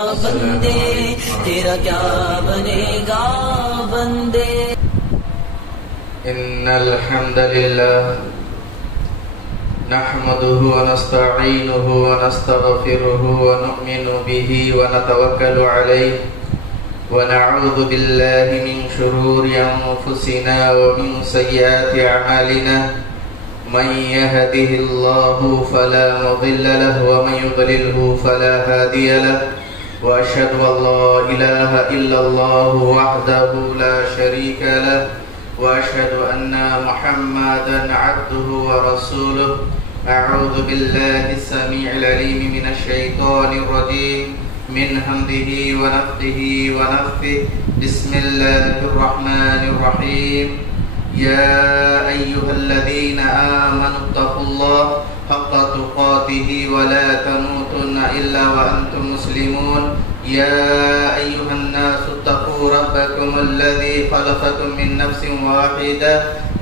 بندے تیرا کیا بنے گا بندے. إن الحمد لله نحمده ونستعينه ونستغفره ونؤمن به ونتوكل عليه ونعوذ بالله من شرور أنفسنا ومن سيئات أعمالنا من يهده الله فلا مضل له ومن يضلله فلا هادي له وأشهد أن لا إله إلا الله وحده لا شريك له وأشهد أن محمدا عبده ورسوله. أعوذ بالله السميع العليم من الشيطان الرجيم من همزه ونفخه ونفثه. بسم الله الرحمن الرحيم. يا أيها الذين آمنوا اتقوا الله حق تقاته ولا تموتن إلا وأنتم مسلمون. يا أيها الناس اتقوا ربكم الذي خلقكم من نفس واحدة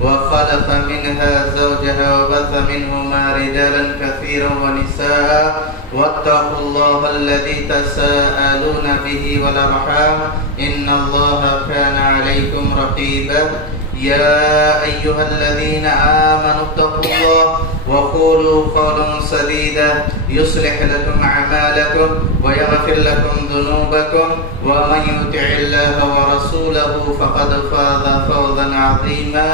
وخلق منها زوجها وبث منهما رجالا كثيرا ونساء واتقوا الله الذي تساءلون به والأرحام إن الله كان عليكم رقيبا. يا أيها الذين آمنوا اتقوا الله وقولوا قولا سديدا يصلح لكم أعمالكم ويغفر لكم ذنوبكم ومن يطع الله ورسوله فقد فاز فوزا عظيما.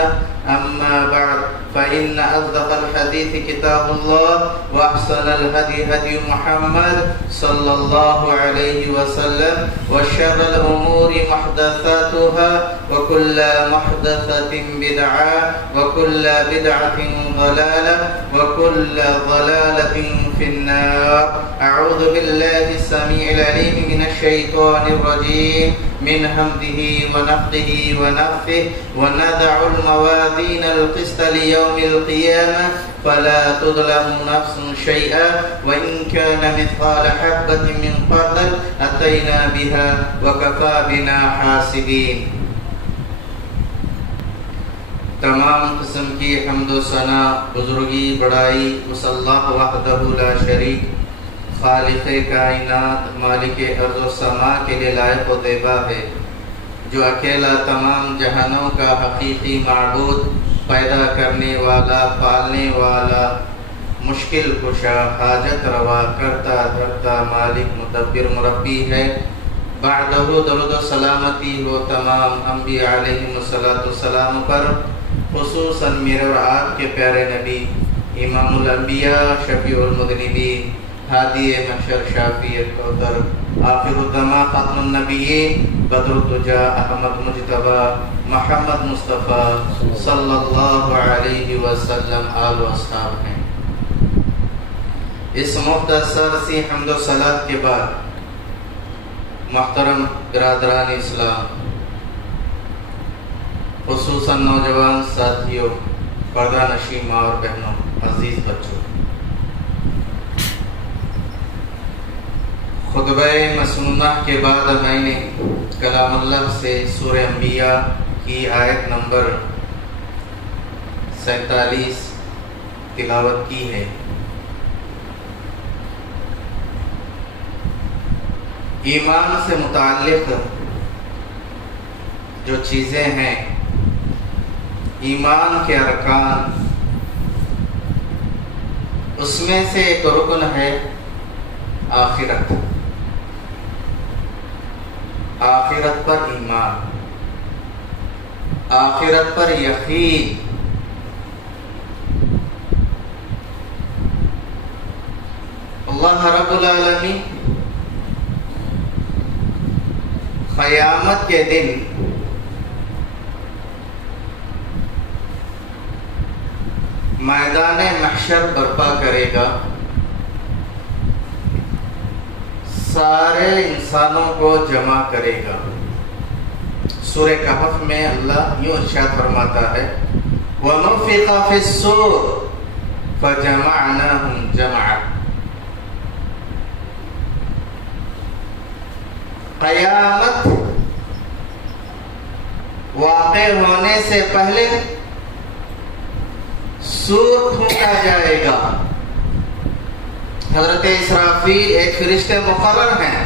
أما بعد فإن أصدق الحديث كتاب الله وأحسن الهدي هدي محمد صلى الله عليه وسلم وشر الأمور محدثاتها وكل محدثة بدعة وكل بدعة ضلالة وكل ضلالة في النار. أعوذ بالله السميع العليم من الشيطان الرجيم من همزه ونفخه ونفثه. ونضع الموازين القسط ليوم القيامة فلا تظلم نفس شيئا وإن كان مثقال حبة من خردل أتينا بها وكفى بنا حاسبين. تمام قسم کی حمد و ثنا بزرگی بڑائی اس اللہ وحدہ لا شریک خالق کائنات مالک ارض و سما کے لیے لائق و دیبا ہے، جو اکیلا تمام جہانوں کا حقیقی معبود، پیدا کرنے والا، پالنے والا، مشکل کشا، حاجت روا، کرتا دھرتا، مالک مدبر مربی ہے. بعدہ درود و سلامتی ہو تمام انبیاء علیہم السلام پر، خصوصاً میرے اور آپ کے پیارے نبی امام الانبیاء شفیع المذنبین ہادی محشر شافی الکوثر آخر الدماء ختم النبیین بدر الدجا احمد مجتبی محمد مصطفیٰ صلی اللہ علیہ وسلم آل و اصحاب ہیں. اس مختصر سی حمد و صلاۃ کے بعد محترم برادران اسلام، خصوصاً نوجوان ساتھیوں، پردہ نشین ماں اور بہنوں، عزیز بچوں، خطبہ مسنونہ کے بعد میں نے کلام اللہ سے سورہ انبیاء کی آیت نمبر 47 تلاوت کی ہے. ایمان سے متعلق جو چیزیں ہیں، ایمان کے ارکان، اس میں سے ایک رکن ہے آخرت. آخرت پر ایمان، آخرت پر یقین. اللہ رب العالمین قیامت کے دن میدان محشر برپا کرے گا، سارے انسانوں کو جمع کرے گا. سورہ کہف میں اللہ یوں ارشاد فرماتا ہے وَنُفِخَ فِي الصُّورِ فَجَمَعْنَاهُمْ جَمْعًا. قیامت واقع ہونے سے پہلے سور پھونکا جائے گا. حضرت اسرافیل ایک فرشتے مقرر ہیں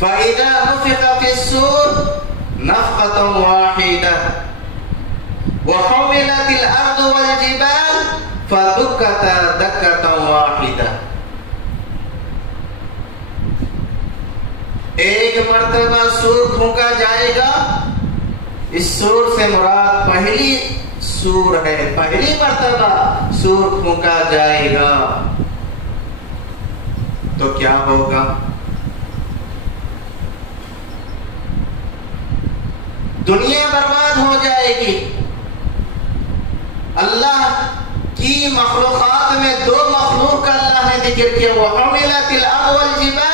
فَإِذَا نُفِخَ فِي الصُّورِ نَفْخَةٌ وَاحِدَةٌ وَحُمِلَتِ الْأَرْضُ وَالْجِبَالُ فَدُكَّتَا دَكَّةً وَاحِدَةً۔ ایک مرتبہ سور پھونکا جائے گا، اس سور سے مراد پہلی سور ہے، پہلی مرتبہ سور پھونکا جائے گا تو کیا ہوگا؟ دنیا برباد ہو جائے گی۔ اللہ کی مخلوقات میں دو مخلوق کا اللہ نے ذکر کیا، وَحُمِلَتِ الْأَرْضُ وَالْجِبَالُ،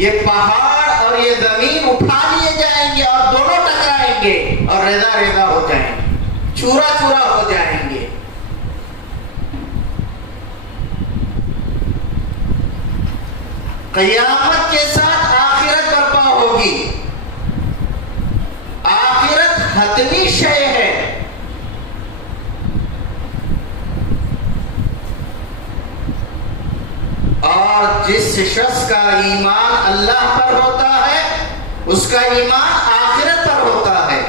یہ پہاڑ اور یہ زمین اٹھا لیے جائیں گے اور دونوں ٹکرائیں گے اور ریزہ ریزہ ہو جائیں گے، چورا چورا ہو جائیں گے۔ قیامت کے ساتھ آخرت برپا ہوگی۔ آخرت حتمی شے ہے۔ اور جس شخص کا ایمان اللہ پر ہوتا ہے اس کا ایمان آخرت پر ہوتا ہے،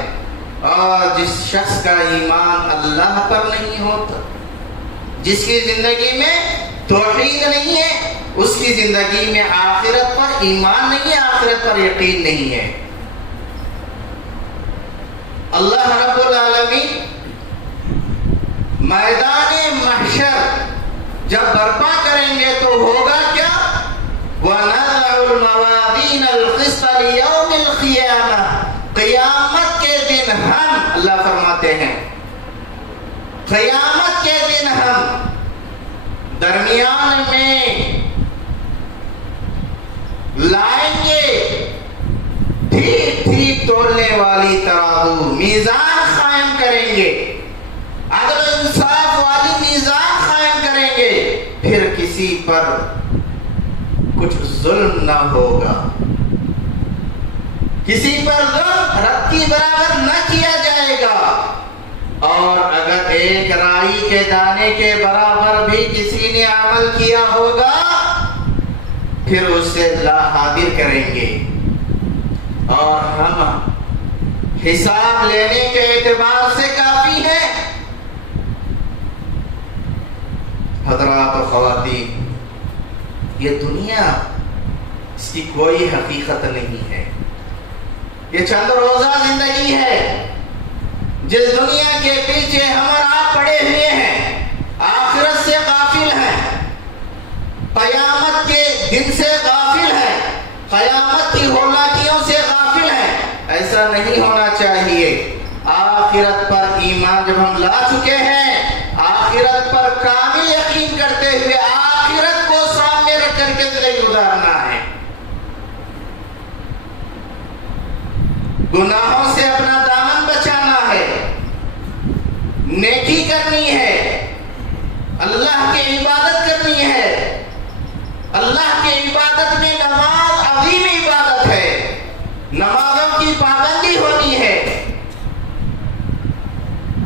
اور جس شخص کا ایمان اللہ پر نہیں ہوتا، جس کی زندگی میں توحید نہیں ہے، اس کی زندگی میں آخرت پر ایمان نہیں ہے، آخرت پر یقین نہیں ہے۔ اللہ رب العالمین میدان محشر جب برپا کریں گے تو ہوگا کیا؟ وَنَضَعُ الْمَوَازِينَ الْقِسْطَ لِيَوْمِ الْقِيَامَةِ، قیامت کے دن ہم، اللہ فرماتے ہیں قیامت کے دن ہم درمیان میں لائیں گے ٹھیک ٹھیک تولنے والی ترازو، میزان قائم کریں گے، عدل و انصاف والی میزان قائم کریں گے، پھر کسی پر کچھ ظلم نہ ہوگا، کسی پر ظلم رتی برابر نہ کیا جائے گا، اور اگر ایک رائی کے دانے کے برابر بھی کسی نے عمل کیا ہوگا پھر اسے لا حاضر کریں گے، اور ہم حساب لینے کے اعتبار سے کافی ہے۔ حضرات و خواتین، یہ دنیا اس کی کوئی حقیقت نہیں ہے، یہ چند روزہ زندگی ہے۔ جس دنیا کے پیچھے ہم اور آپ پڑے ہوئے ہیں، آخرت سے غافل ہیں، قیامت کے دن سے غافل ہیں، قیامت کی ہولناکیوں سے غافل ہیں۔ ایسا نہیں ہونا چاہیے۔ آخرت پر ایمان جب ہم لا چکے ہیں، آخرت پر کامل یقین کرتے ہوئے آخرت کو سامنے رکھ کر کے زندگی گزارنا ہے۔ گناہوں سے اپنا دامن بچانا ہے، نیکی کرنی ہے، اللہ کی عبادت کرنی ہے۔ اللہ کی عبادت میں نماز عظیم عبادت ہے، نمازوں کی پابندی ہونی ہے،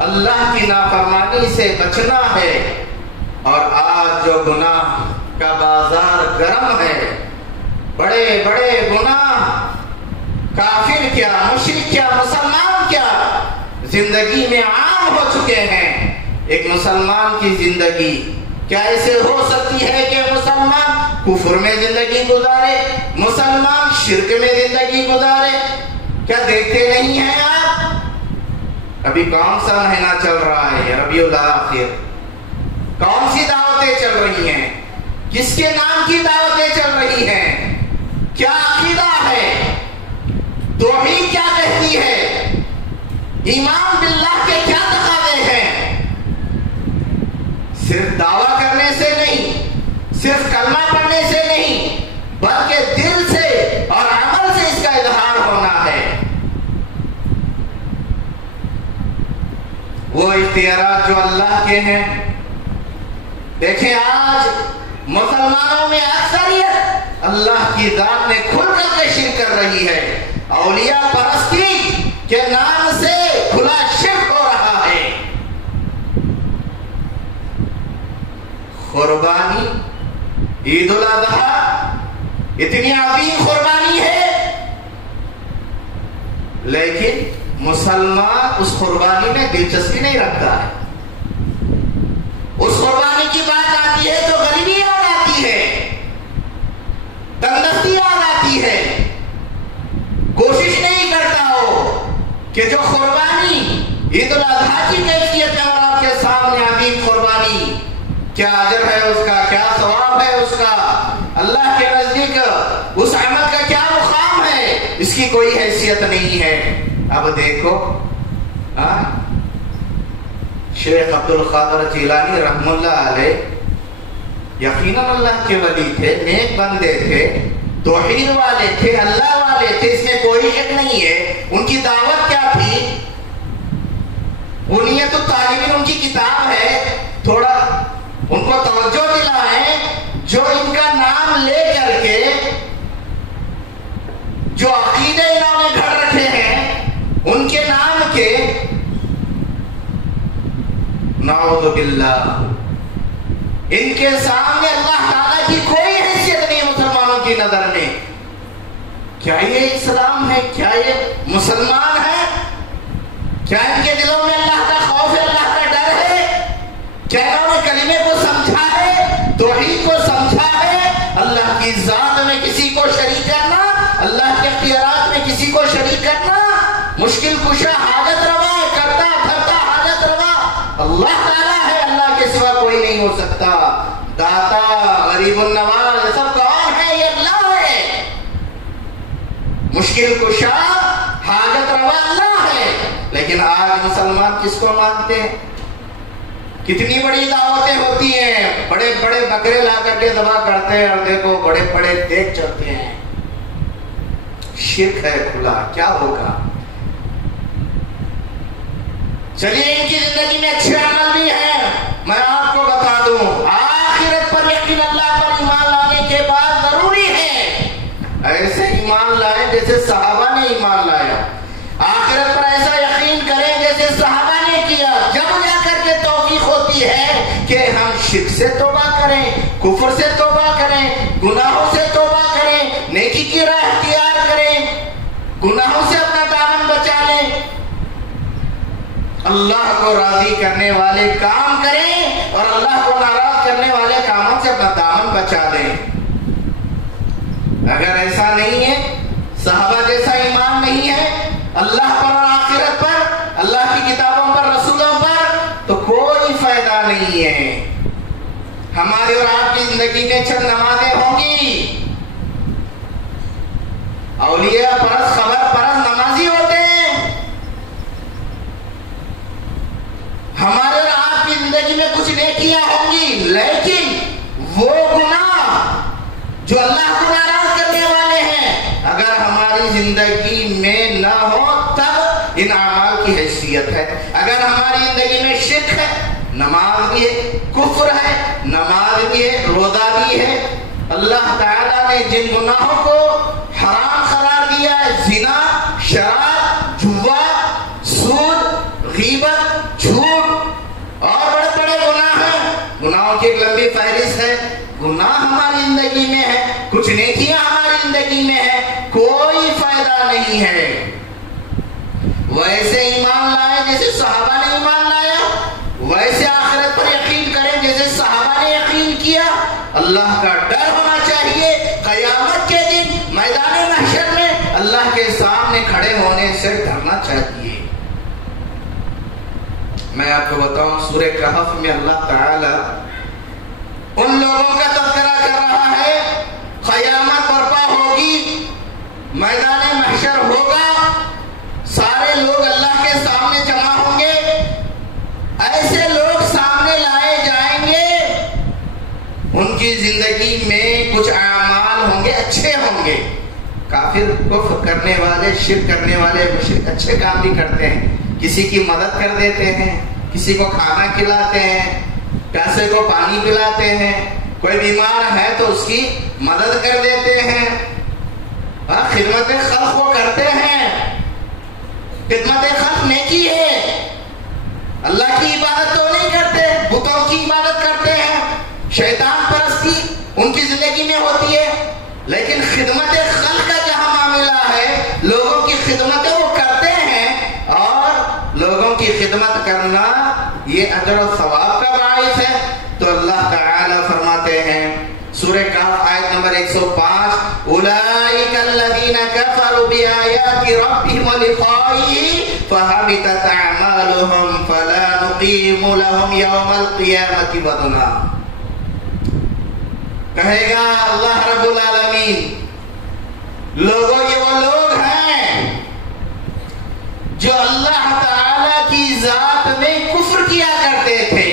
اللہ کی نافرمانی سے بچنا ہے۔ اور آج جو گناہ کا بازار گرم ہے، بڑے بڑے گناہ، کافر کیا، مشرک کیا، مسلمان کیا، زندگی میں عام ہو چکے ہیں۔ ایک مسلمان کی زندگی کیا ایسے ہو سکتی ہے کہ مسلمان کفر میں زندگی گزارے، مسلمان شرک میں زندگی گزارے؟ کیا دیکھتے نہیں ہیں آپ؟ ابھی کون سا مہینہ چل رہا ہے؟ ربیع الاخر۔ کون سی دعوتیں چل رہی ہیں؟ کس کے نام کی دعوتیں چل رہی ہیں؟ کیا عقیدہ ہے؟ توحید کیا کہتی ہے؟ ایمان باللہ کے کیا تقاضے ہیں؟ صرف دعویٰ کرنے سے نہیں، صرف کلمہ پڑھنے سے نہیں، بلکہ دل سے اور عمل سے اس کا اظہار ہونا ہے۔ وہ اختیارات جو اللہ کے ہیں، دیکھیں آج مسلمانوں میں اکثریت اللہ کی ذات میں کھل کر کے شرک کر رہی ہے. اولیاء پرستی کے نام سے کھلا شرک ہو رہا ہے. قربانی عید الاضحیٰ اتنی عظیم قربانی ہے، لیکن مسلمان اس قربانی میں دلچسپی نہیں رکھتا ہے. اس قربانی کی بات آتی ہے تو غریبی آ جاتی ہے، تندرستی آ جاتی ہے. کوشش نہیں کرتا ہو کہ جو قربانی عید الاضحیٰ کی کیفیت ہے اور آپ کے سامنے عظیم قربانی، کیا اجر ہے اس کا، کیا ثواب ہے اس کا، اللہ کے نزدیک اس عمل کا کیا مقام ہے، اس کی کوئی حیثیت نہیں ہے. اب دیکھو شیخ عبد القادر جیلانی رحم اللہ علیہ یقیناً اللہ کے ولی تھے، نیک بندے تھے، توحید والے تھے، اللہ والے تھے، اس میں کوئی شک نہیں ہے. ان کی دعوت کیا تھی؟ انیت الطالبین ان کی کتاب ہے. تھوڑا ان کو توجہ دلائیں، جو ان کا نام لے کر کے جو عقیدے انہوں نے گھڑ رکھے ہیں ان کے نام کے، نعوذ باللہ، ان کے سامنے اللہ تعالیٰ کی کوئی حیثیت نہیں مسلمانوں کی نظر میں. کیا یہ اسلام ہے؟ کیا یہ مسلمان ہے؟ کیا ان کے دلوں میں اللہ کا خوف ہے، اللہ کا ڈر ہے؟ کیا انہوں نے کلمے کو سمجھا ہے، توحید کو سمجھا ہے؟ اللہ کی ذات میں کسی کو شریک کرنا، اللہ کے اختیارات میں کسی کو شریک کرنا، مشکل کشا، حاجت روا، کرتا دھرتا حاجت روا اللہ تعالیٰ ہے، اللہ کے سوا کوئی نہیں ہو سکتا. داتا، غریب النواز، یہ سب کون ہے؟ یہ اللہ ہے. مشکل کشا، حاجت روا اللہ ہے. لیکن آج مسلمان کس کو مانتے ہیں؟ کتنی بڑی دعوتیں ہوتی ہیں، بڑے بڑے بکرے لا کر کے ذبح کرتے ہیں اور دیکھو بڑے بڑے دیکھ چڑھتے ہیں. شرک ہے کھلا، کیا ہوگا؟ چلیے ان کی زندگی میں اچھے عمل بھی ہیں. میں آپ کو بتا دوں، آخرت پر یقین، اللہ پر ایمان لانے کے بعد ضروری ہے ایسے ایمان لائیں جیسے صحابہ نے ایمان لایا. آخرت پر ایسا یقین کریں جیسے صحابہ نے کیا. جب جا کر کے توفیق ہوتی ہے کہ ہم شرک سے توبہ کریں، کفر سے توبہ کریں، گناہوں سے توبہ کریں، نیکی کی راہ اختیار کریں، گناہوں سے اپنا دامن بچا لیں، اللہ کو راضی کرنے والے کام کریں اور اللہ کو ناراض کرنے والے کاموں سے اپنا دامن بچا دیں. اگر ایسا نہیں ہے، صحابہ جیسا ایمان نہیں ہے اللہ پر اور آخرت پر، اللہ کی کتابوں پر، رسولوں پر، تو کوئی فائدہ نہیں ہے. ہماری اور آپ کی زندگی میں چند نمازیں ہوں گی. اولیاء پرست، خبر پرست نمازی ہوتے ہیں. ہمارے اور آپ کی زندگی میں کچھ نیکیاں ہوں گی، لیکن وہ گناہ جو اللہ کو ناراض کرنے والے ہیں اگر ہماری زندگی میں نہ ہو تب ان اعمال کی حیثیت ہے. اگر ہماری زندگی میں شرک ہے، نماز بھی ہے، کفر ہے، نماز بھی ہے، روزہ بھی ہے. اللہ تعالیٰ نے جن گناہوں کو حرام قرار دیا ہے، زنا، شراب، جوا، سود، غیبت، جھوٹ اور بڑے بڑے گناہ ہیں. گناہوں کی ایک لمبی فہرست ہے. گناہ ہماری زندگی میں ہے، کچھ نیکیاں ہماری زندگی میں ہے، کوئی فائدہ نہیں ہے. ویسے ایمان لائے جیسے صحابہ نے ایمان لایا، ویسے آخرت پر یقین کریں جیسے صحابہ نے یقین کیا. اللہ کا ڈر ہونا چاہیے. قیامت کے دن میدان محشر میں اللہ کے سامنے کھڑے ہونے سے ڈرنا چاہیے. میں آپ کو بتاؤں، سورہ کہف میں اللہ تعالی ان لوگوں کا تذکرہ کر رہا ہے. قیامت برپا ہوگی، میدان محشر ہوگا، سارے لوگ اللہ کے سامنے جمع ہوں گے. ایسے لوگ سامنے لائے جائیں گے، ان کی زندگی میں کچھ اعمال ہوں گے، اچھے ہوں گے. کافر، کفر کرنے والے، شرک کرنے والے مشرک اچھے کام بھی کرتے ہیں. کسی کی مدد کر دیتے ہیں، کسی کو کھانا کھلاتے ہیں، پیاسے کو پانی پلاتے ہیں، کوئی بیمار ہے تو اس کی مدد کر دیتے ہیں، خدمت خلق وہ کرتے ہیں. خدمت خلق نیکی ہے. اللہ کی عبادت تو نہیں کرتے، بتوں کی عبادت کرتے ہیں، شیطان پرستی ان کی زندگی میں ہوتی ہے. لیکن خدمت خلق کا جہاں معاملہ ہے، لوگوں کی خدمتیں وہ کرتے ہیں، اور لوگوں کی خدمت کرنا یہ اجر و ثواب کا باعث ہے. تو اللہ تعالی فرماتے ہیں سورہ کہف آیت نمبر 105 اولئک الذین کفروا بآیات ربهم ولقائه فحبطت اعمالهم فلا نقیم لهم یوم القیامة وزنا. کہے گا اللہ رب العالمین، لوگوں یہ وہ لوگ ہیں جو اللہ تعالی کی ذات میں کفر کیا کرتے تھے،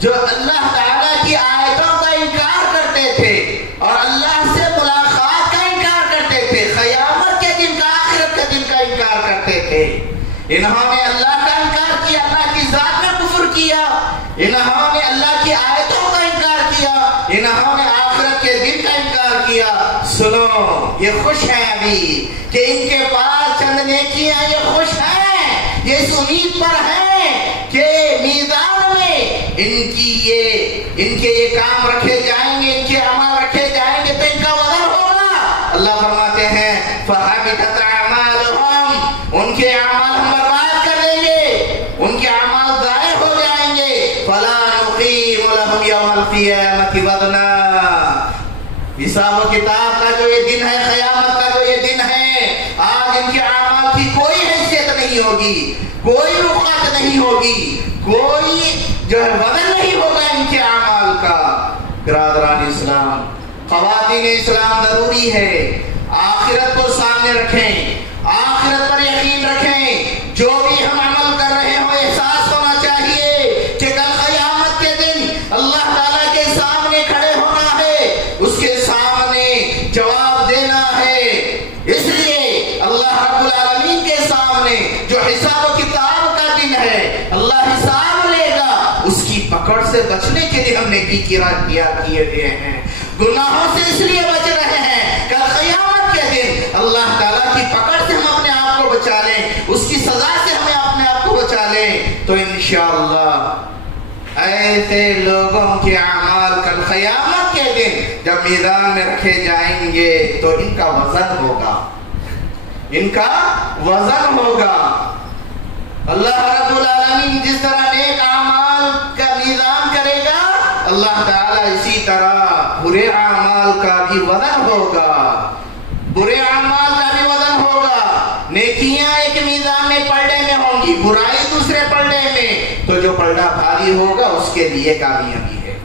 جو اللہ تعالیٰ کی آیتوں کا انکار کرتے تھے اور اللہ سے ملاقات کا انکار کرتے تھے، قیامت کے دن کا، آخرت کے دن کا انکار کرتے تھے. انہوں نے اللہ کا انکار کیا، اللہ کی ذات میں کفر کیا، انہوں نے اللہ کی آیتوں کا انکار کیا، انہوں نے آخرت کے دن کا انکار کیا. سنو، یہ خوش ہیں ابھی کہ ان کے پاس چند نیکیاں، یہ خوش ہیں، یہ اس امید پر ہیں کہ میدان میں ان کے یہ کام رکھے جائیں گے، ان کے اعمال رکھے جائیں گے تو ان کا وزن ہوگا. اللہ فرماتے ہیں فحبطت اعمالهم، ان کے اعمال ہم برباد کر دیں گے، ان کے اعمال ضائع ہو جائیں گے. فلا نقیم لهم یوم القیامة وزنا. حساب و کتاب کا جو یہ دن ہے، قیامت کا جو یہ دن ہے، آج ان کے اعمال کی کوئی حیثیت نہیں ہوگی، کوئی رقعت نہیں ہوگی، کوئی جو ہے وزن نہیں ہوگا ان کے اعمال کا. برادران اسلام، خواتین اسلام، ضروری ہے آخرت کو سامنے رکھیں، آخرت پر یقین رکھیں. جو بھی ہم عمل کر رہے ہوں، احساس ہونا چاہیے کہ کل قیامت کے دن اللہ تعالیٰ کے سامنے کھڑے ہونا ہے، اس کے سامنے جواب دینا ہے. اس لیے اللہ رب العالمین کے سامنے جو حساب و کتاب کا دن ہے، اللہ حساب لے گا. اس کی پکڑ سے بچنے کے لیے ہم نے کیا کیے ہوئے ہیں، گناہوں سے اس لیے بچ رہے ہیں. کل قیامت کے دن اللہ تعالیٰ کی پکڑ سے ہم اپنے آپ کو بچا لیں، اس کی سزا سے ہمیں اپنے آپ کو بچا لیں، تو انشاءاللہ ایسے لوگوں کے اعمال کل قیامت کے دن جب میدان میں رکھے جائیں گے تو ان کا وزن ہوگا، ان کا وزن ہوگا. اللہ رب العالمین جس طرح نیک اعمال کا میزان کرے گا، اللہ تعالیٰ اسی طرح برے اعمال کا بھی وزن ہوگا، برے اعمال کا بھی وزن ہوگا. نیکیاں ایک میزان میں پلڑے میں ہوں گی، برائی دوسرے پلڑے میں، تو جو پلڑا بھاری ہوگا اس کے لیے کامیابی ہے.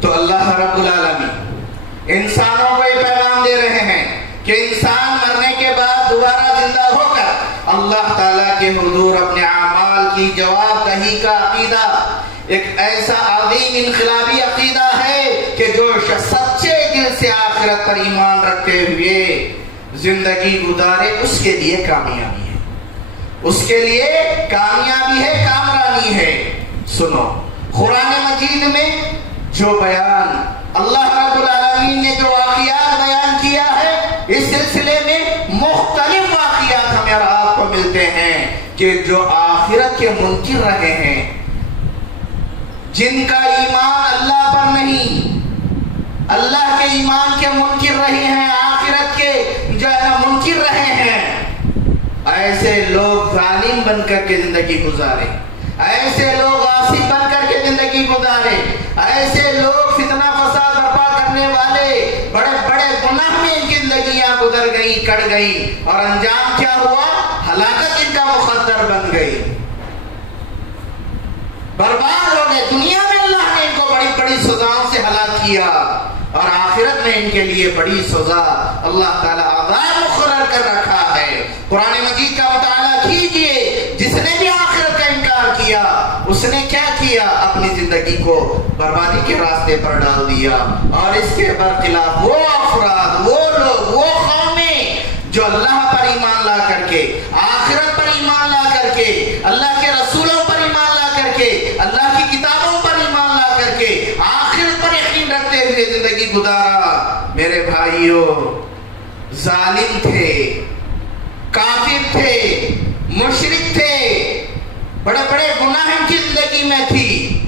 تو اللہ رب العالمین انسانوں کو یہ پیغام دے رہے ہیں کہ انسان مرنے کے بعد دوبارہ زندہ ہو کر اللہ تعالیٰ کے حضور اپنے اعمال کی جواب دہی کا عقیدہ ایک ایسا عظیم انقلابی عقیدہ ہے کہ جو سچے دل سے آخرت پر ایمان رکھتے ہوئے زندگی گزارے، اس کے لیے کامیابی ہے، اس کے لیے کامیابی ہے، کامرانی ہے. سنو، قرآن مجید میں جو بیان اللہ رب العالمین نے جو واقعات بیان کیا ہے، اس سلسلے میں مختلف واقعات ہمیں اور آپ کو ملتے ہیں کہ جو آخرت کے منکر رہے ہیں، جن کا ایمان اللہ پر نہیں، اللہ کے ایمان کے منکر رہے ہیں، آخرت کے جو منکر رہے ہیں، ایسے لوگ ظالم بن کر کے زندگی گزارے، ایسے لوگ غاصب بن کر کے زندگی گزارے، ایسے لوگ فتنہ فساد برپا کرنے والے، بڑے بڑے گناہ میں ان کی زندگیاں گزر گئی، کٹ گئی، اور انجام کیا ہوا؟ ہلاکت ان کا مقدر بن گئی، برباد ہو گئے. دنیا میں اللہ نے ان کو بڑی بڑی سزاؤں سے ہلاک کیا، اور آخرت میں ان کے لیے بڑی سزا اللہ تعالیٰ عذاب مقرر کر رکھا ہے. قرآن مجید کا مطالعہ کیجئے، جس نے بھی آخرت کا انکار کیا اس نے کیا کیا؟ اپنی زندگی کو بربادی کے راستے پر ڈال دیا. اور اس کے برخلاف وہ افراد، وہ لوگ، وہ قومیں جو اللہ پر ایمان لا کر کے، آخرت پر ایمان لا کر کے، اللہ کے رسولوں پر ایمان لا کر کے، اللہ کی کتابوں پر ایمان لا کر کے، آخرت پر یقین رکھ ہوئے زندگی گزارا. میرے بھائیوں ظالم تھے, کافر تھے, مشرک تھے, بڑے بڑے گناہ ان کی زندگی میں تھی,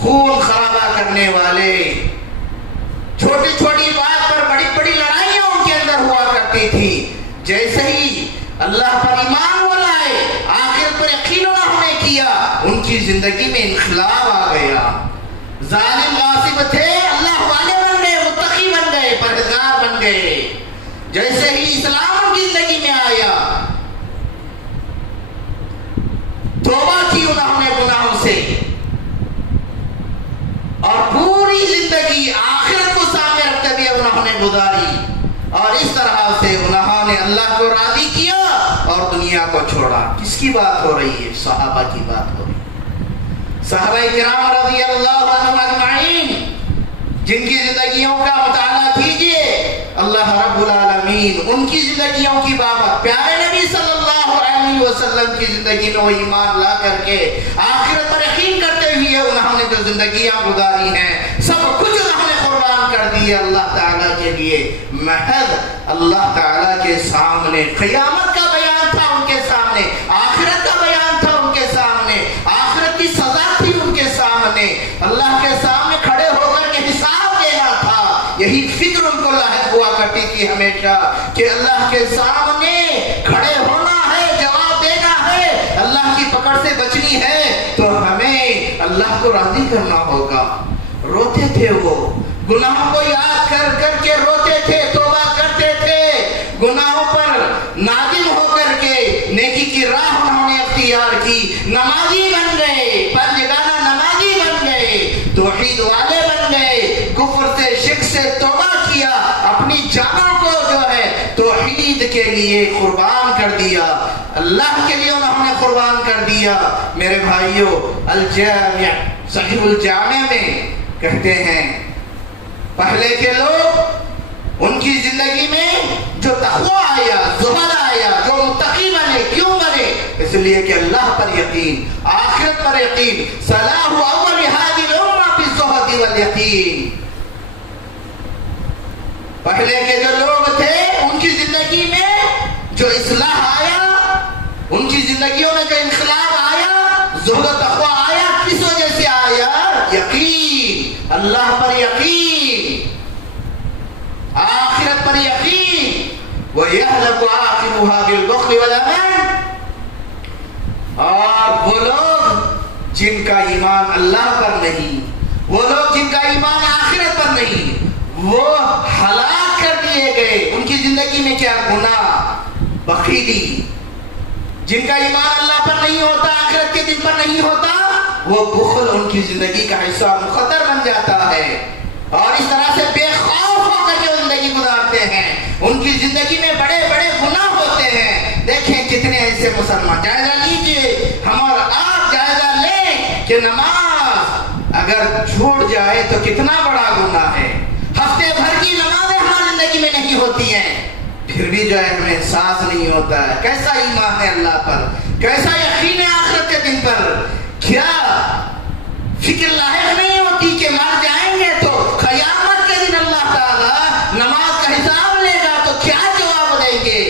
خون خرابہ کرنے والے, چھوٹی چھوٹی بات پر بڑی بڑی لڑائیاں ان کے اندر ہوا کرتی تھی. جیسے ہی اللہ پر ایمان وہ لائے, آخرت پر یقین انہوں نے کیا, ان کی زندگی میں انقلاب آ گیا. ظالم غاصب تھے, اللہ والے بن گئے, متقی بن گئے, پرہیزگار بن گئے. جیسے ہی اسلام ان کی زندگی میں آیا, توبہ کی انہوں نے گناہوں سے, اور پوری زندگی آخرت کو سامنے رکھتے ہوئے انہوں نے گزاری, اور اس طرح سے انہوں نے اللہ کو راضی کیا اور دنیا کو چھوڑا. کس کی بات ہو رہی ہے؟ صحابہ کی بات ہو رہی ہے. صحابہ کرام رضی اللہ عنہم اجمعین, جن کی زندگیوں کا مطالعہ کیجئے, اللہ رب العالمین ان کی زندگیوں کی بابت, پیارے نبی صلی اللہ علیہ وسلم کی زندگی میں وہ ایمان لا کر کے آخرت پر یقین کرتے ہوئے انہوں نے جو زندگیاں گزاری ہیں, سب کچھ انہوں نے قربان کر دیے اللہ تعالیٰ کے لیے. محض اللہ تعالیٰ کے سامنے قیامت کا بیان تھا ان کے سامنے, آخرت کا بیان تھا ان کے سامنے, آخرت کی سزا تھی ان کے سامنے, اللہ کے سامنے کھڑے ہو کر کے حساب دینا تھا. یہی فکر ان کو لاحق ہوا کرتی تھی ہمیشہ کہ اللہ کے سامنے کھڑے ہونا ہے, جواب دینا ہے, اللہ کی پکڑ سے بچنی ہے, تو ہمیں اللہ کو راضی کرنا ہوگا. روتے تھے وہ, گناہوں کو یاد کر کر کے روتے تھے, توبہ کرتے تھے, گناہوں پر نادم ہو کر کے نیکی کی راہ انہوں نے اختیار کی, نمازی بن گئے, پنجگانہ نمازی بن گئے, توحید والے بن گئے, کفر سے شرک سے توبہ کیا, اپنی جانوں کو جو ہے توحید کے لیے قربان کر دیا, اللہ کے لیے انہوں نے قربان کر دیا. میرے بھائیوں الجامع صحیح الجامع میں کہتے ہیں پہلے کے لوگ ان کی زندگی میں جو تقوی آیا, زہد آیا, جو متقی بنے, کیوں بنے؟ اس لیے کہ اللہ پر یقین, آخرت پر یقین. صلاح اول هذه الامه بالزہد والیقین. پہلے کے جو لوگ تھے ان کی زندگی میں جو اصلاح آیا, ان کی زندگیوں میں جو انقلاب آیا, زہد و تقوی آیا, کس وجہ سے آیا؟ یقین, اللہ پر یقین, آخرت پر یقین. وَيَهْلَكُ عَاقِبُهَا بِالْبُخْلِ وَالْأَمَانِ. اور وہ لوگ جن کا ایمان اللہ پر نہیں, وہ لوگ جن کا ایمان آخرت پر نہیں, وہ ہلاک کر دیے گئے. ان کی زندگی میں کیا؟ گناہ, بخیلی. جن کا ایمان اللہ پر نہیں ہوتا, آخرت کے دن پر نہیں ہوتا, وہ بخل ان کی زندگی کا حصہ مقدر بن جاتا ہے, اور اس طرح سے بے خوف ہو کر کے زندگی گزارتے ہیں. ان کی زندگی میں بڑے بڑے گناہ ہوتے ہیں. دیکھیں کتنے ایسے مسلمان, جائزہ لیجئے, ہم اور آپ جائزہ لیں کہ نماز اگر چھوٹ جائے تو کتنا بڑا گناہ ہے. ہفتے بھر کی نمازیں ہماری زندگی میں نہیں ہوتی ہیں, پھر بھی جو ہے ہمیں احساس نہیں ہوتا ہے. کیسا ایمان ہے اللہ پر, کیسا یقین ہے آخرت کے دن پر. کیا فکر لاحق نہیں ہوتی کہ مر جائیں گے تو قیامت کے دن اللہ تعالیٰ نماز کا حساب لے گا, تو کیا جواب دیں گے,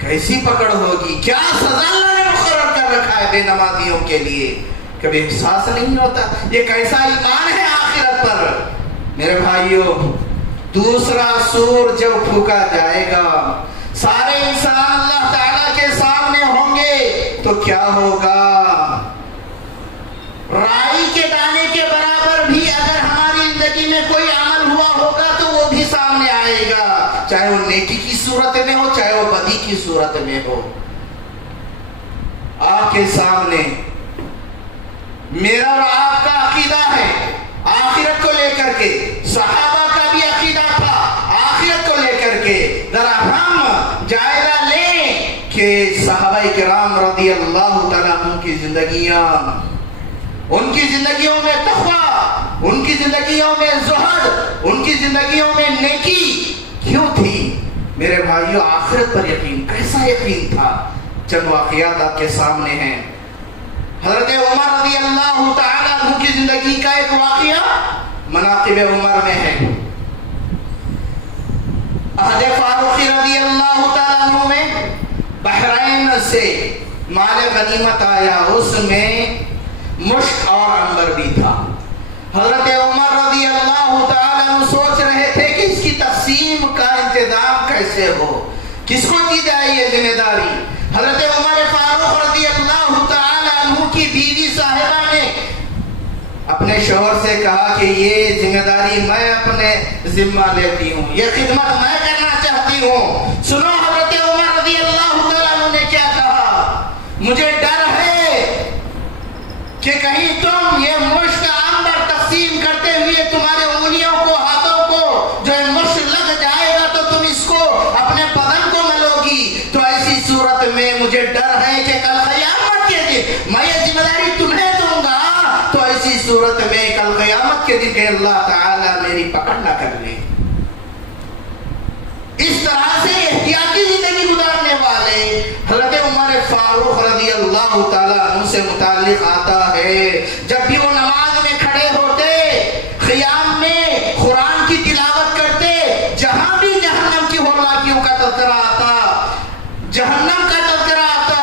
کیسی پکڑ ہوگی, کیا سزا اللہ نے مقرر کر رکھا ہے بے نمازیوں کے لیے. کبھی احساس نہیں ہوتا. یہ کیسا ایمان ہے آخرت پر. میرے بھائیوں دوسرا سور جب پھونکا جائے گا, سارے انسان اللہ تعالیٰ کے سامنے ہوں گے, تو کیا ہوگا؟ رائی کے دانے کے برابر بھی اگر ہماری زندگی میں کوئی عمل ہوا ہوگا تو وہ بھی سامنے آئے گا, چاہے وہ نیکی کی صورت میں ہو, چاہے وہ بدی کی صورت میں ہو. آپ کے سامنے میرا اور آپ کا عقیدہ ہے آخرت کو لے کر کے, صحابہ کا بھی عقیدہ تھا آخرت کو لے کر کے. ذرا ہم جائزہ لیں کہ صحابہ کرام رضی اللہ تعالیٰ عنہ کی زندگیاں, ان کی زندگیوں میں تقوی, ان کی زندگیوں میں زہد, ان کی زندگیوں میں نیکی کیوں تھی. میرے بھائیوں آخرت پر یقین, کیسا یقین تھا. چند واقعات آپ کے سامنے ہیں. حضرت عمر رضی اللہ تعالیٰ عنہ کی زندگی کا ایک واقعہ مناقب عمر میں ہے. عہد فاروقی رضی اللہ تعالیٰ عنہ میں بحرین سے مال غنیمت آیا، اس میں مشک اور عنبر بھی تھا. حضرت عمر رضی اللہ تعالیٰ عنہ سوچ رہے تھے کہ اس کی تقسیم کا انتظام کیسے ہو، کس کو دی جائے یہ ذمہ داری. حضرت عمر فاروق رضی اللہ تعالیٰ عنہ کی بیوی صاحبہ نے اپنے شوہر سے کہا کہ یہ ذمہ داری میں اپنے ذمہ لیتی ہوں، یہ خدمت میں کرنا چاہتی ہوں. سنو حضرت عمر رضی اللہ تعالیٰ عنہ نے کیا کہا، مجھے ڈر ہے کہ کہیں تم یہ مشک عنبر تقسیم کرتے ہوئے تمہارے انگلیوں کو، ہاتھوں کو جو مشک لگ جائے گا تو تم اس کو اپنے بدن کو ملو گی. تو ایسی صورت میں مجھے ڈر ہے کہ کل قیامت کے دن میں یہ ذمہ داری تمہیں دوں گا، تو ایسی صورت میں کل قیامت کے دن اللہ تعالیٰ میری پکڑ نہ کر لے. اس طرح سے احتیاطی زندگی گزارنے والے حضرت عمر فاروق رضی اللہ تعالیٰ عنہ سے متعلق آتا ہے، جب بھی وہ نماز میں کھڑے ہوتے، قیام میں قرآن کی تلاوت کرتے، جہاں بھی جہنم کی ہولناکیوں کا تذکرہ آتا، جہنم کا تذکرہ آتا،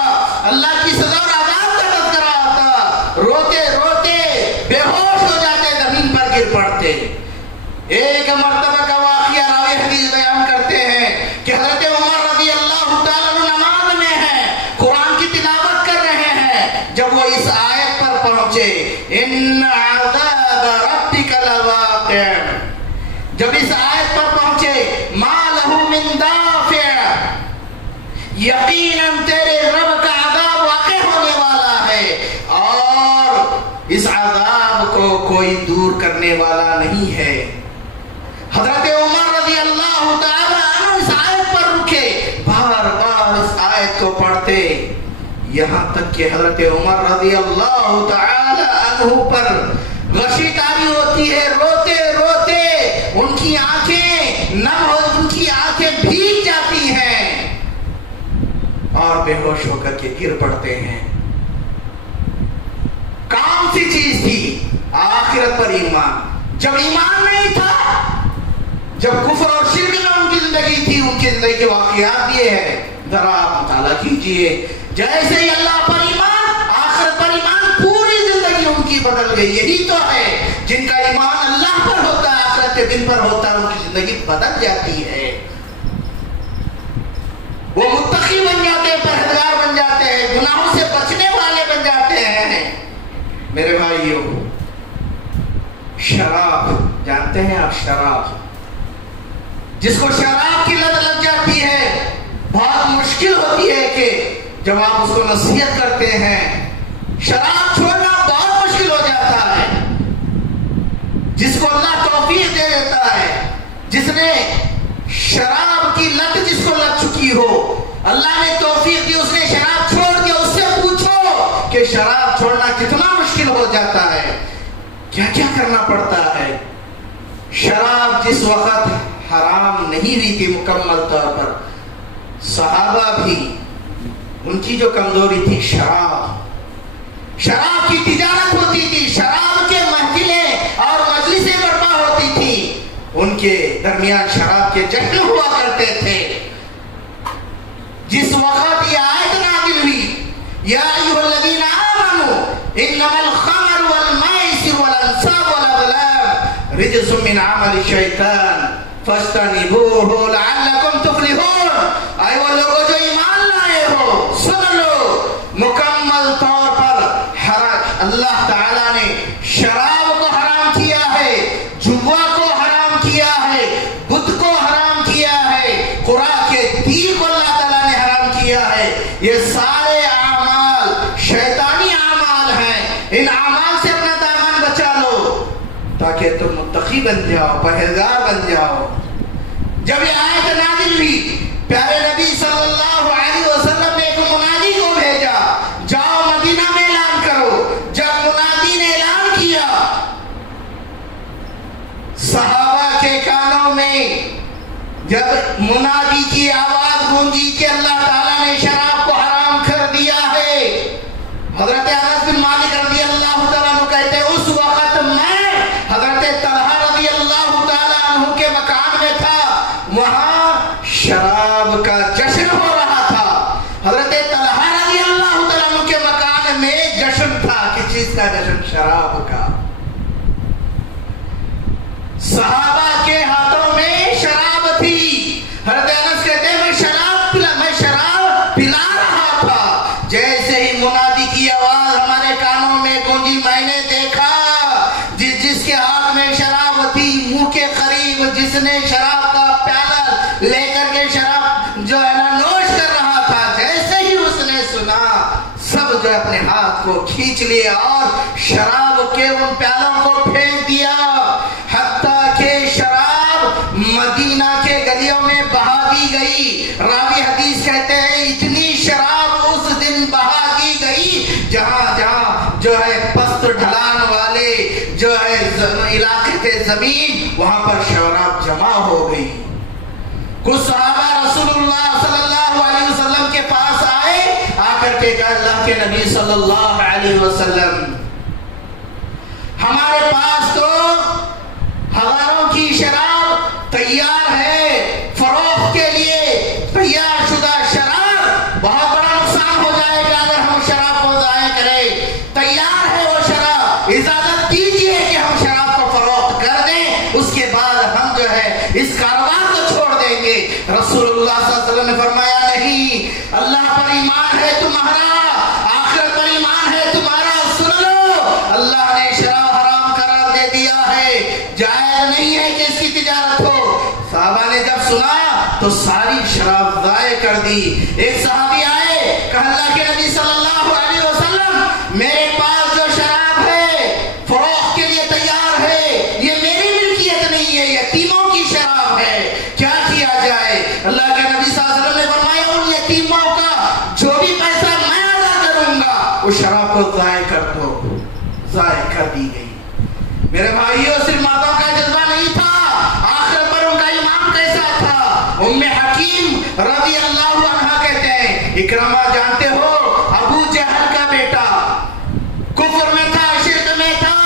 اللہ کی سزا اور عذاب کا تذکرہ آتا، روتے روتے بے ہوش ہو جاتے، زمین پر گر پڑتے. ایک مرتبہ کا واقعہ راوی حدیث بیان کرتے ہیں کہ حضرت عمر رضی اللہ تعالیٰ عنہ نماز میں ہیں، قرآن کی تلاوت کر رہے ہیں. جب وہ اس آیت پر پہنچے، ان عذاب ربک لواقع، جب اس آیت پر پہنچے، ما لہ من دافع، یقیناً تیرے رب کا عذاب واقع ہونے والا ہے اور اس عذاب کو کوئی دور کرنے والا نہیں ہے. حضرت عمر رضی اللہ تعالیٰ عنہ اس آیت پر رکے، بار بار اس آیت کو پڑھتے، یہاں تک کہ حضرت عمر رضی اللہ تعالیٰ عنہ پر غشی طاری ہوتی ہے. روتے روتے ان کی آنکھیں نم ہو، ان کی آنکھیں بھیگ جاتی ہیں اور بے ہوش ہو کر کے گر پڑتے ہیں. کون سی چیز تھی؟ آخرت پر ایمان. جب ایمان نہیں تھا، جب کفر اور شرک میں ان کی زندگی تھی، ان کی زندگی کے واقعات یہ ہے، ذرا آپ مطالعہ کیجئے. جیسے ہی اللہ پر ایمان، آخرت پر ایمان، پوری زندگی ان کی بدل گئی. یہی تو ہے جن کا ایمان اللہ پر ہوتا ہے، آخرت کے دن پر ہوتا ہے، ان کی زندگی بدل جاتی ہے. وہ متقی بن جاتے ہیں، پرہیزگار بن جاتے ہیں، گناہوں سے بچنے والے بن جاتے ہیں. میرے بھائیو، شراب جانتے ہیں آپ؟ شراب، جس کو شراب کی لت لگ جاتی ہے، بہت مشکل ہوتی ہے کہ جب آپ اس کو نصیحت کرتے ہیں، شراب چھوڑنا بہت مشکل ہو جاتا ہے. جس کو اللہ توفیق دے دیتا ہے، جس نے شراب کی لت جس کو لگ چکی ہو، اللہ نے توفیق دی، اس نے شراب چھوڑ دیا، اس سے پوچھو کہ شراب چھوڑنا کتنا مشکل ہو جاتا ہے، کیا کیا کرنا پڑتا ہے. شراب جس وقت حرام نہیں ہوئی تھی مکمل طور پر، صحابہ بھی ان کی جو کمزوری تھی، شراب کی تجارت ہوتی تھی، شراب کے محفلیں اور مجلسیں برپا ہوتی تھی، ان کے درمیان شراب کے جشن ہوا کرتے تھے. جس وقت یہ آیت نازل ہوئی، یا ایھا الذین آمنوا انما الخمر والمیسر والانصاب والازلام رجس من عمل الشیطان فاجتنبوه لعلکم تفلحون. اے وہ لوگوں جو ایمان لائے ہو، سن لو، مکمل طور پر اللہ تعالیٰ نے شراب کو حرام کیا ہے، جوا کو حرام کیا ہے، بت کو حرام کیا ہے، قرآن کے تیر کو اللہ تعالیٰ نے حرام کیا ہے. یہ سارے اعمال شیطانی اعمال ہیں. ان اعمال سے اپنا دامن بچا لو تاکہ تم متقی بن جاؤ، پرہیزگار بن جاؤ. جب یہ آیت نازل ہوئی، پیارے نبی صلی اللہ علیہ وسلم نے ایک منادی کو بھیجا، جاؤ مدینہ میں اعلان کرو. جب منادی نے اعلان کیا، صحابہ کے کانوں میں جب منادی کی آواز گونجی کہ اللہ تعالیٰ نے شراب کو حرام کر دیا ہے، حضرت انس بن مالک رضی اللہ تعالیٰ عنہ کہتے ہیں اس وقت میں حضرت طلحہ شراب کا. صحابہ کے ہاتھوں میں شراب تھی. حضرت انس کہتے ہیں میں شراب پلا رہا تھا. جیسے ہی منادی کی آواز ہمارے کانوں میں گونجی میں نے دیکھا جس کے ہاتھ میں شراب تھی منہ کے قریب جس نے شراب کا پیالہ لے کر کے شراب جو ہے نا نوش کر رہا تھا، جیسے ہی اس نے سنا سب جو اپنے ہاتھ کو کھینچ لیا اور شراب کے ان پیالوں کو پھینک دیا، حتیٰ کہ شراب مدینہ کے گلیوں میں بہا دی گئی. راوی حدیث کہتے ہیں اتنی شراب اس دن بہا دی گئی جہاں جہاں جو ہے پست ڈھلان والے جو ہے علاقے تھے زمین وہاں پر شراب جمع ہو گئی. کچھ صحابہ رسول اللہ صلی اللہ علیہ وسلم کے پاس آئے، آ کر کے کہا اللہ کے نبی صلی اللہ علیہ وسلم ہمارے پاس تو ہزاروں کی شراب تیار ہے، فروخت کے لیے تیار شدہ شراب، بہت بڑا نقصان ہو جائے گا اگر ہم شراب کو ضائع کریں. تیار ہے وہ شراب، اجازت دیجیے کہ ہم شراب کو فروخت کر دیں، اس کے بعد ہم جو ہے اس کاروبار کو چھوڑ دیں گے. رسول اللہ صلی اللہ علیہ وسلم نے فرمایا نہیں، اللہ پر ایمان ہے تمہارا، آخرت پر ایمان ہے تمہارا، سن لو اللہ نے شراب حرام قرار دے دیا ہے، جائز نہیں ہے کہ اس کی تجارت ہو. صحابہ نے جب سنا تو ساری شراب ضائع کر دی. ایک صحابی آئے، کہا اللہ کے نبی صلی اللہ علیہ وسلم میرے پاس جو شراب ہے فروخت کے لیے تیار ہے، یہ میری ملکیت نہیں ہے، یتیموں کی شراب ہے، کیا کیا جائے؟ اللہ کے نبی صلی اللہ علیہ وسلم نے فرمایا ان یتیموں کا جو بھی پیسہ میں ادا کروں گا اس شراب کو ضائع کر دو. ضائع کر دی گئی. میرے بھائیوں صرف ماتوں کا جذبہ نہیں تھا، آخر پر ان کا ایمان کیسا تھا. ام حکیم رضی اللہ عنہ کہتے ہیں اکرمہ جانتے ہو ابو جہل کا بیٹا کفر میں تھا، شرک میں تھا،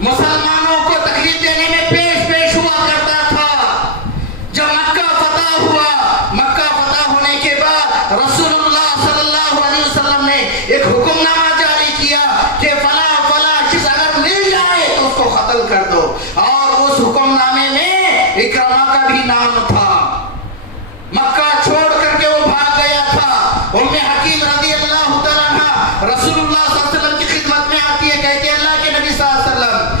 مسلمانوں کو تکلیف دینے میں پیش ہوا کرتا تھا. جب مکہ فتح ہوا، مکہ فتح ہونے کے بعد رسول اللہ صلی اللہ علیہ وسلم نے ایک حکم نامہ جاری کیا کہ فلاں شخص اگر مل جائے تو اس کو قتل کر دو، اور اس حکم نامے میں اکرمہ کا بھی نام تھا. مکہ چھوڑ کر کے وہ بھاگ گیا تھا. ام حکیم رضی اللہ تعالیٰ عنہ رسول اللہ صلی اللہ علیہ وسلم کی خدمت میں آتی ہے، کہتے ہیں اللہ کے نبی صلی اللہ علیہ وسلم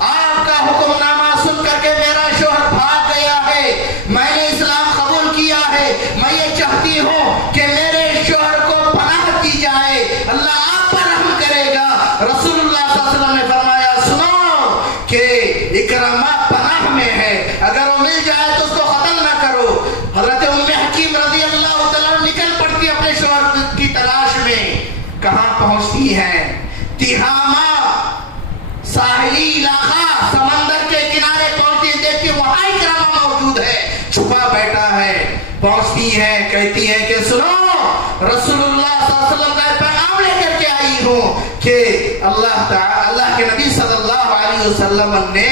آپ کا حکم نامہ سن کر کے میرا شوہر بھاگ گیا ہے، میں نے اسلام قبول کیا ہے، میں یہ چاہتی ہوں کہ میرے شوہر کو پناہ دی جائے، اللہ آپ پر رحم کرے گا. رسول اللہ صلی اللہ علیہ وسلم نے فرمایا سنو کہ اکرمہ پناہ میں ہے، اگر وہ مل جائے تو اس کو قتل نہ کرو. حضرت ام حکیم رضی اللہ تعالیٰ نکل پڑتی اپنے شوہر کی تلاش میں. کہاں پہنچتی ہیں؟ تہامہ ساحلی علاقہ سمندر کے کنارے پہنچتی ہے، دیکھتی وہاں اکرمہ موجود ہے، چھپا بیٹھا ہے. پہنچتی ہے، کہتی ہے کہ سنو رسول اللہ صلی اللہ علیہ وسلم کا پیغام لے کر کے آئی ہوں کہ اللہ کے نبی صلی اللہ علیہ وسلم نے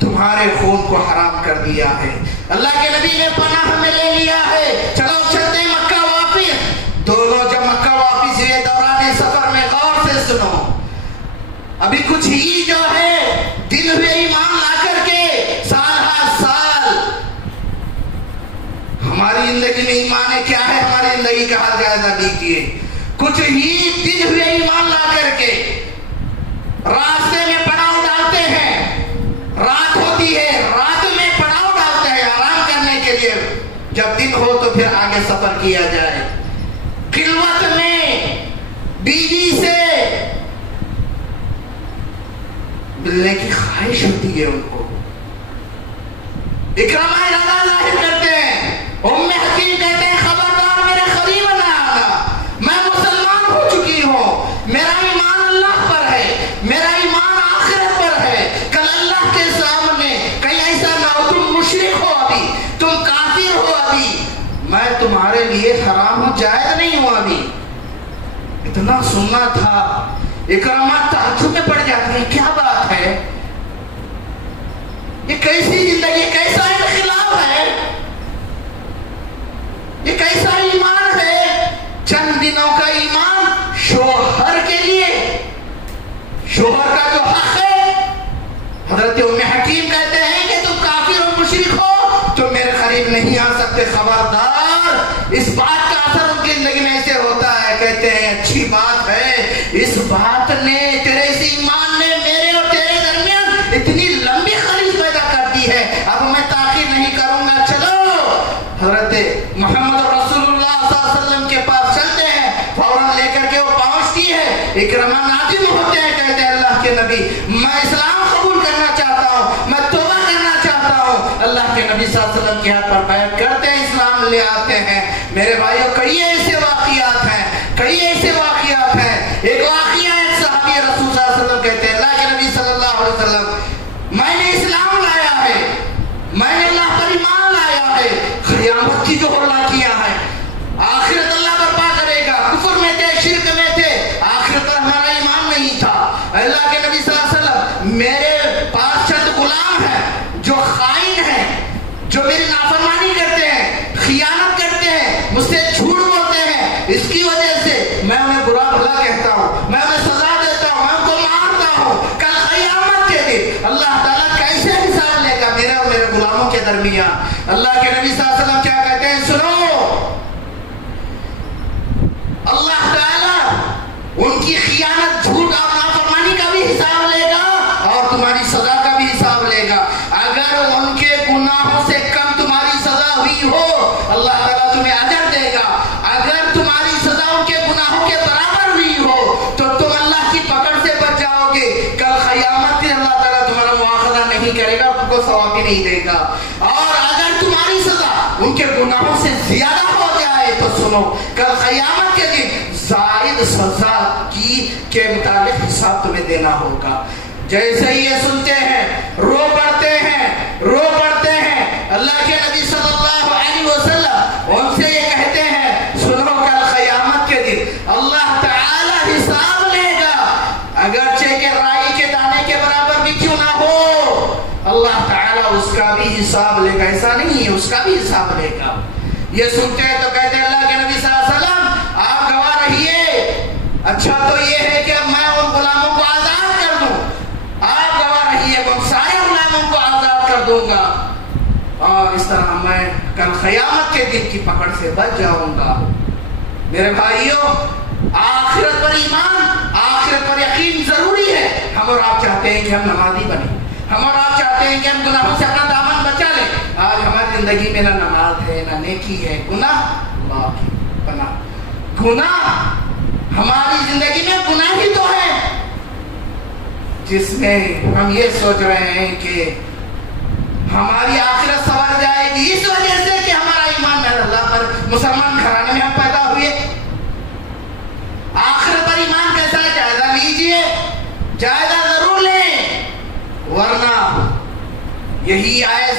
تمہارے خون کو حرام کر دیا ہے، اللہ کے نبی نے پناہ میں لے لیا ہے، چلو چلتے ہیں مکہ واپس. دونوں جب مکہ واپس ہوئے دوران سفر میں غور سے سنو، ابھی کچھ ہی جو ہے دن ہوئے ایمان لا کر کے سال ہر سال. ہماری زندگی میں ایمان کیا ہے؟ ہماری زندگی کا حال جائزہ لیجیے. کچھ ہی دن ہوئے ایمان لا کر کے راستے میں پڑاؤ ڈالتے ہیں، رات ہوتی ہے رات میں پڑاؤ ڈالتے ہیں آرام کرنے کے لیے، جب دن ہو تو پھر آگے سفر کیا جائے. خلوت میں بیوی سے ملنے کی خواہش ہوتی ہے ان کو. اکرمہ ارادہ ظاہر کرتے ہیں، ام حکیم کہتے ہیں خبردار میرے قریب نہ آنا، میں مسلمان ہو چکی ہوں، میرا ایمان اللہ پر ہے، میرا ایمان آخرت پر ہے، کل اللہ کے سامنے کہیں ایسا نہ ہو تم مشرک ہو، ابھی تم کافر ہو، ابھی میں تمہارے لیے حرام ہوں، جائز نہیں ہوں. ابھی اتنا سننا تھا. اکرمہ تعجب میں پڑ جاتے ہیں، کیا بات ہے، یہ کیسی زندگی، کیسا انقلاب ہے، یہ کیسا ایمان ہے. چند دنوں کا ایمان شوہر کے لیے شوہر کا جو حق ہے، حضرت ام حکیم کہتے ہیں کہ تم کافر اور مشرک ہو، تم میرے قریب نہیں آ سکتے، خبردار۔ اس بات کا اثر ان کی زندگی میں ایسے ہوتا ہے، کہتے ہیں اچھی بات ہے، اس بات نے، تیرے اس ایمان نے میرے اور تیرے درمیان اتنی لمبی خلیج پیدا کر دی ہے، اب میں تاخیر نہیں کروں گا، چلو حضرت محمد رسول اللہ صلی اللہ علیہ وسلم کے پاس چلتے ہیں، فوراً لے کر کے وہ پہنچتی ہے، اکرمہ نادم ہوتے ہیں، کہتے ہیں اللہ کے نبی میں اسلام قبول کرنا چاہتا ہوں، میں توبہ کرنا چاہتا ہوں۔ اللہ کے نبی صلی اللہ علیہ وسلم کے ہاتھ پر بیعت کرتے ہیں، اسلام لے آتے ہیں۔ میرے بھائیوں کئی ایسے واقعات ہیں، کئی ایسے واقعات ہیں۔ ایک واقعہ ہے، صحابی رسول صلی اللہ علیہ وسلم کہتے ہیں اللہ کے نبی صلی اللہ علیہ وسلم میں نے اسلام لایا ہے، میں نے اللہ پر ایمان لایا ہے، قیامت کی جو واقعہ ہے، آخرت اللہ برپا کرے گا، کفر میں تھے، شرک میں تھے، آخرت پر ہمارا ایمان نہیں تھا۔ اللہ کے نبی صلی اللہ علیہ وسلم میرے پاس چند غلام ہیں جو خائن ہیں، جو میری نافرمانی کرتے ہیں، خیانت کرتے ہیں، مجھ سے جھوٹ بولتے ہیں، اس کی وجہ سے میں انہیں برا بھلا کہتا ہوں، میں انہیں سزا دیتا ہوں، میں ان کو مارتا ہوں۔ کل قیامت کے دن اللہ تعالیٰ کیسے حساب لے گا میرے اور میرے غلاموں کے درمیان؟ اللہ کے نبی صلی اللہ علیہ وسلم کیا کہتے ہیں؟ سنو، اللہ تعالیٰ ان کی خیانت، جھوٹ اور نافرمانی کا بھی حساب لے گا اور تمہاری سزا کا بھی حساب لے گا۔ اگر ان کے گناہوں سے کم تمہاری سزا ہوئی ہو، اللہ تعالیٰ تمہیں اجر دے گا۔ اگر تمہاری سزا ان کے گناہوں کے برابر ہوئی ہو تو تم اللہ کی پکڑ سے بچ جاؤ گے۔ کل قیامت میں اللہ تعالیٰ تمہارا مواخذہ نہیں کرے گا، تم کو ثواب بھی نہیں دے گا۔ اور اگر تمہاری سزا ان کے گناہوں سے زیادہ ہو جائے تو سنو، کل قیامت کے دن زائد سزا کی کے متعلق حساب تمہیں دینا ہوگا۔ جیسے ہی یہ سنتے ہیں رو پڑتے ہیں، رو پڑتے ہیں۔ اللہ کے نبی صلی اللہ علیہ وسلم ان سے یہ کہتے ہیں سنو، کل قیامت کے دن اللہ تعالی حساب لے گا، اگرچہ کہ رائی کے دانے کے برابر بھی کیوں نہ ہو، اللہ تعالیٰ اس کا بھی حساب لے گا۔ ایسا نہیں ہے، اس کا بھی حساب لے گا۔ یہ سنتے ہیں تو کہتے ہیں اللہ کے نبی صلی اللہ علیہ وسلم آپ گواہ رہیے، اچھا تو یہ ہے کہ میں ان غلاموں کو آزاد کر دوں، آپ گواہ رہیے میں سارے غلاموں کو آزاد کر دوں گا اور اس طرح میں کل قیامت کے دن کی پکڑ سے بچ جاؤں گا۔ میرے بھائیوں، آخرت پر ایمان، آخرت پر یقین ضروری ہے۔ ہم اور آپ چاہتے ہیں کہ ہم نمازی بنیں، ہم اور آپ چاہتے ہیں کہ ہم گناہوں سے اپنا دامن بچا لیں۔ آج ہماری زندگی میں نہ نماز ہے، نہ نیکی ہے، گناہ، اللہ کی پناہ، گناہ ہماری زندگی میں گناہ ہی تو ہے، جس میں ہم یہ سوچ رہے ہیں کہ ہماری آخرت سنور جائے گی اس وجہ سے کہ ہمارا ایمان ہے اللہ پر، مسلمان گھرانے میں ہم پیدا ہوئے۔ آخرت پر ایمان کیسا ہے؟ جائزہ لیجئے، جائزہ ضرور لیں، ورنہ یہی آیت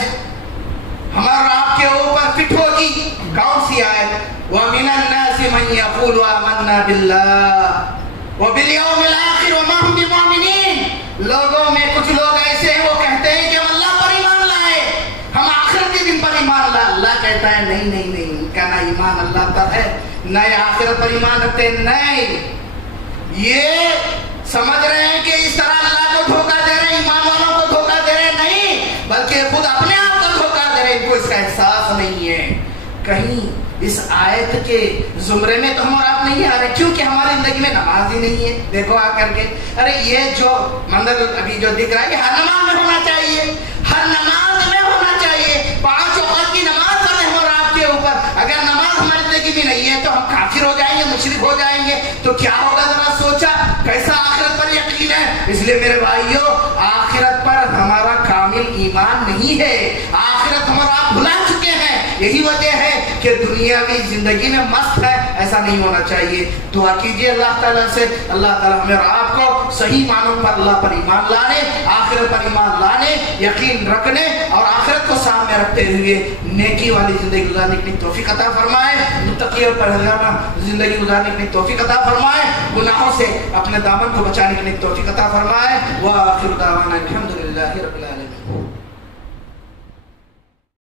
ہمارا آپ کے اوپر فٹ ہوگی۔ کون سی آیت؟ وَمِنَ النَّاسِ مَن يَقُولُ آمَنَّا بِاللَّهِ وَبِالْيَوْمِ الْآخِرِ وَمَا هُمْ بِمُؤْمِنِينَ۔ لوگوں میں کچھ لوگ ایسے ہیں وہ کہتے ہیں کہ ہم اللہ پر ایمان لائے، ہم آخرت کے دن پر ایمان لائے۔ اللہ کہتا ہے نہیں نہیں نہیں، ان کا نہ ایمان اللہ پر ہے، نہ آخرت پر ایمان رکھتے ہیں۔ نہیں، یہ سمجھ رہے ہیں کہ اس طرح اللہ کو دھوکہ دے رہے ہیں، ایمان والوں کو دھوکہ دے رہے ہیں، نہیں، بلکہ خود اپنے آپ کو دھوکہ دے رہے ہیں، ان کو اس کا احساس نہیں ہے۔ کہیں اس آیت کے زمرے میں تو ہم اور آپ نہیں آ رہے، کیونکہ ہماری زندگی میں نماز ہی نہیں ہے۔ دیکھو آ کر کے، ارے یہ جو منظر ابھی جو دکھ رہا ہے یہ ہر نماز میں ہونا چاہیے، ہر نماز میں ہونا چاہیے۔ 5 وقت کی نماز پر ہم اور آپ کے اوپر اگر نماز ہماری زندگی میں نہیں ہے تو ہم کافر ہو جائیں گے، مشرک ہو جائیں گے، تو کیا ہوگا؟ ذرا سوچا کیسا آخرت پر یقین ہے؟ اس لیے میرے بھائیوں، آخرت پر ہمارا کامل ایمان نہیں ہے، آخرت ہم اور آپ بھلا چکے ہیں۔ یہی وجہ ہے کہ دنیاوی زندگی میں مست ہے، ایسا نہیں ہونا چاہیے۔ دعا کیجئے اللہ تعالیٰ سے، اللہ تعالیٰ ہمیں اور آپ کو صحیح معنوں پر اللہ پر ایمان لانے، آخرت پر ایمان لانے، یقین رکھنے اور آخرت کو سامنے رکھتے ہوئے نیکی والی زندگی گزارنے کی توفیق عطا فرمائے، متقی اور پرہیزگارانہ زندگی گزارنے کی توفیق عطا فرمائے، گناہوں سے اپنے دامن کو بچانے کی توفیق عطا فرمائے۔ وآخر دعوانا الحمدللہ رب العالمین۔